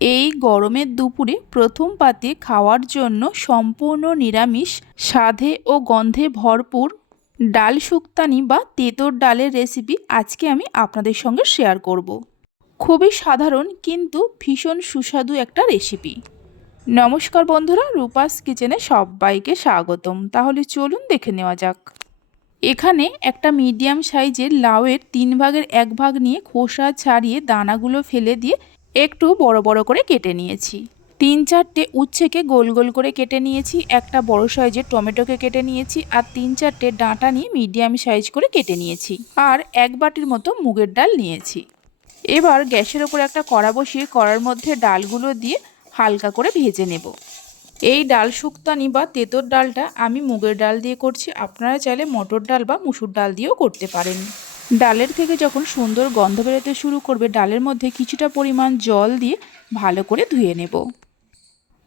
এই গরমের দুপুরে প্রথম পাতে খাওয়ার জন্য সম্পূর্ণ নিরামিষ, স্বাদে ও গন্ধে ভরপুর ডাল শুক্তানি বা তেঁতোর ডালের রেসিপি আজকে আমি আপনাদের সঙ্গে শেয়ার করব। খুবই সাধারণ কিন্তু ভীষণ সুস্বাদু একটা রেসিপি নমস্কার বন্ধুরা, রূপাস কিচেনে সবাইকে স্বাগতম। তাহলে চলুন দেখে নেওয়া যাক। এখানে একটা মিডিয়াম সাইজের লাউয়ের তিন ভাগের এক ভাগ নিয়ে খোসা ছাড়িয়ে দানাগুলো ফেলে দিয়ে একটু বড় বড় করে কেটে নিয়েছি। তিন চারটে উচ্ছেকে গোল গোল করে কেটে নিয়েছি, একটা বড় সাইজের টমেটোকে কেটে নিয়েছি আর তিন চারটে ডাঁটা নিয়ে মিডিয়াম সাইজ করে কেটে নিয়েছি আর এক বাটির মতো মুগের ডাল নিয়েছি। এবার গ্যাসের ওপর একটা কড়া বসিয়ে কড়ার মধ্যে ডালগুলো দিয়ে হালকা করে ভেজে নেব। এই ডাল শুক্তানি বা তেঁতোর ডালটা আমি মুগের ডাল দিয়ে করছি, আপনারা চাইলে মটর ডাল বা মুসুর ডাল দিয়েও করতে পারেন। ডালের থেকে যখন সুন্দর গন্ধ বেরোতে শুরু করবে, ডালের মধ্যে কিছুটা পরিমাণ জল দিয়ে ভালো করে ধুয়ে নেব।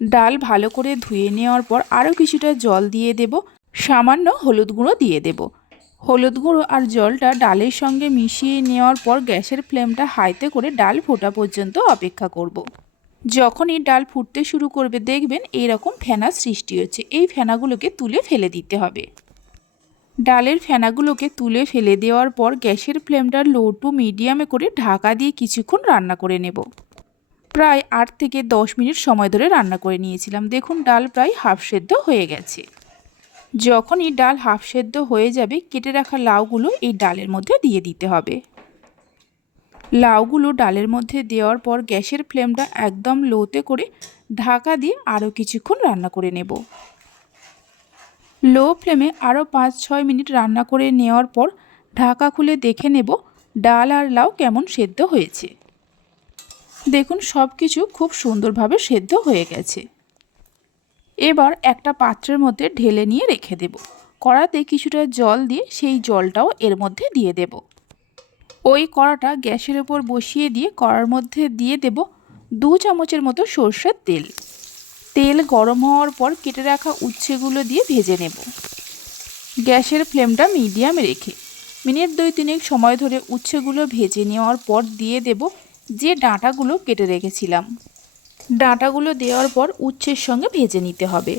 ডাল ভালো করে ধুয়ে নেওয়ার পর আরও কিছুটা জল দিয়ে দেব, সামান্য হলুদ গুঁড়ো দিয়ে দেব। হলুদ গুঁড়ো আর জলটা ডালের সঙ্গে মিশিয়ে নেওয়ার পর গ্যাসের ফ্লেমটা হাইতে করে ডাল ফোটা পর্যন্ত অপেক্ষা করব। যখনই ডাল ফুটতে শুরু করবে, দেখবেন এইরকম ফেনা সৃষ্টি হচ্ছে। এই ফেনাগুলোকে তুলে ফেলে দিতে হবে। ডালের ফেনাগুলোকে তুলে ফেলে দেওয়ার পর গ্যাসের ফ্লেমটা লো টু মিডিয়ামে করে ঢাকা দিয়ে কিছুক্ষণ রান্না করে নেব। প্রায় আট থেকে দশ মিনিট সময় ধরে রান্না করে নিয়েছিলাম। দেখুন, ডাল প্রায় হাফ সেদ্ধ হয়ে গেছে। যখনই ডাল হাফ সেদ্ধ হয়ে যাবে, কেটে রাখা লাউগুলো এই ডালের মধ্যে দিয়ে দিতে হবে। লাউগুলো ডালের মধ্যে দেওয়ার পর গ্যাসের ফ্লেমটা একদম লোতে করে ঢাকা দিয়ে আরও কিছুক্ষণ রান্না করে নেব। লো ফ্লেমে আরও পাঁচ ছয় মিনিট রান্না করে নেওয়ার পর ঢাকা খুলে দেখে নেব ডাল আর লাউ কেমন সেদ্ধ হয়েছে। দেখুন সব কিছু খুব সুন্দরভাবে সেদ্ধ হয়ে গেছে। এবার একটা পাত্রের মধ্যে ঢেলে নিয়ে রেখে দেব। কড়াতে কিছুটা জল দিয়ে সেই জলটাও এর মধ্যে দিয়ে দেব। ওই কড়াটা গ্যাসের ওপর বসিয়ে দিয়ে কড়ার মধ্যে দিয়ে দেব দু চামচের মতো সর্ষের তেল। তেল গরম হওয়ার পর কেটে রাখা উচ্ছেগুলো দিয়ে ভেজে নেব। গ্যাসের ফ্লেমটা মিডিয়ামে রেখে মিনিট দুই তিনেক সময় ধরে উচ্ছেগুলো ভেজে নেওয়ার পর দিয়ে দেব যে ডাঁটাগুলো কেটে রেখেছিলাম। ডাঁটাগুলো দেওয়ার পর উচ্ছের সঙ্গে ভেজে নিতে হবে।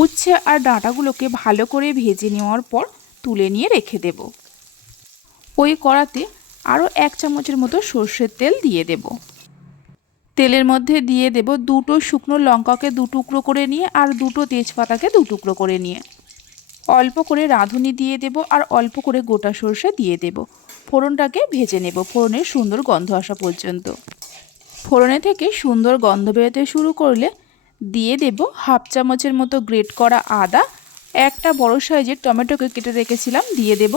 উচ্ছে আর ডাঁটাগুলোকে ভালো করে ভেজে নেওয়ার পর তুলে নিয়ে রেখে দেব। ওই কড়াতে আরও এক চামচের মতো সর্ষের তেল দিয়ে দেব। তেলের মধ্যে দিয়ে দেব দুটো শুকনো লঙ্কাকে দু টুকরো করে নিয়ে আর দুটো তেজপাতাকে দু টুকরো করে নিয়ে। অল্প করে রাঁধুনি দিয়ে দেব আর অল্প করে গোটা সর্ষে দিয়ে দেব। ফোড়নটাকে ভেজে নেব, ফোড়নের সুন্দর গন্ধ আসা পর্যন্ত। ফোড়নে থেকে সুন্দর গন্ধ বেরোতে শুরু করলে দিয়ে দেব হাফ চামচের মতো গ্রেট করা আদা, একটা বড় সাইজের টমেটোকে কেটে রেখেছিলাম, দিয়ে দেব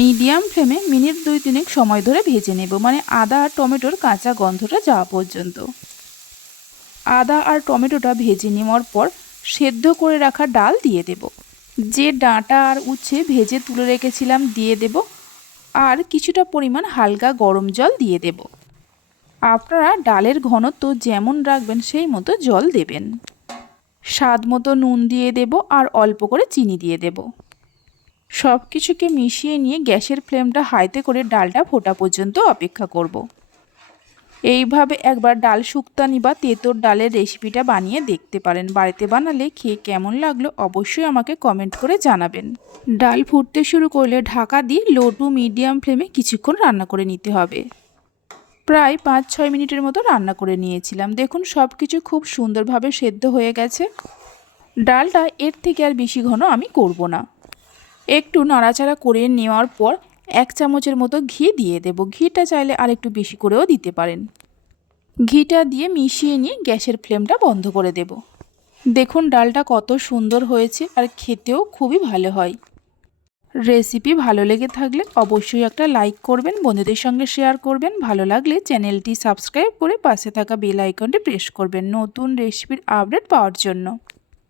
মিডিয়াম ফ্লেমে মিনিট দুই তিনেক সময় ধরে ভেজে নেব মানে আদা আর টমেটোর কাঁচা গন্ধটা যাওয়া পর্যন্ত। আদা আর টমেটোটা ভেজে নেওয়ার পর সেদ্ধ করে রাখা ডাল দিয়ে দেব। যে ডাঁটা আর উচ্ছে ভেজে তুলে রেখেছিলাম দিয়ে দেব, আর কিছুটা পরিমাণ হালকা গরম জল দিয়ে দেব। আপনারা ডালের ঘনত্ব যেমন রাখবেন সেই মতো জল দেবেন। স্বাদ মতো নুন দিয়ে দেব আর অল্প করে চিনি দিয়ে দেব। সব কিছুকে মিশিয়ে নিয়ে গ্যাসের ফ্লেমটা হাইতে করে ডালটা ফোটা পর্যন্ত অপেক্ষা করব। এইভাবে একবার ডাল শুক্তানি বা তেঁতোর ডালের রেসিপিটা বানিয়ে দেখতে পারেন। বাড়িতে বানালে খেয়ে কেমন লাগল অবশ্যই আমাকে কমেন্ট করে জানাবেন। ডাল ফুটতে শুরু করলে ঢাকা দিয়ে লো টু মিডিয়াম ফ্লেমে কিছুক্ষণ রান্না করে নিতে হবে। প্রায় পাঁচ ছয় মিনিটের মতো রান্না করে নিয়েছিলাম। দেখুন সব কিছু খুব সুন্দরভাবে সেদ্ধ হয়ে গেছে। ডালটা এর থেকে আর বেশি ঘন আমি করব না। একটু নাড়াচাড়া করে নেওয়ার পর এক চামচের মতো ঘি দিয়ে দেব। ঘিটা চাইলে আর একটু বেশি করেও দিতে পারেন। ঘিটা দিয়ে মিশিয়ে নিয়ে গ্যাসের ফ্লেমটা বন্ধ করে দেব। দেখুন, ডালটা কত সুন্দর হয়েছে আর খেতেও খুবই ভালো হয়। রেসিপি ভালো লেগে থাকলে অবশ্যই একটা লাইক করবেন, বন্ধুদের সঙ্গে শেয়ার করবেন। ভালো লাগলে চ্যানেলটি সাবস্ক্রাইব করে পাশে থাকা বেল আইকনটি প্রেস করবেন নতুন রেসিপির আপডেট পাওয়ার জন্য।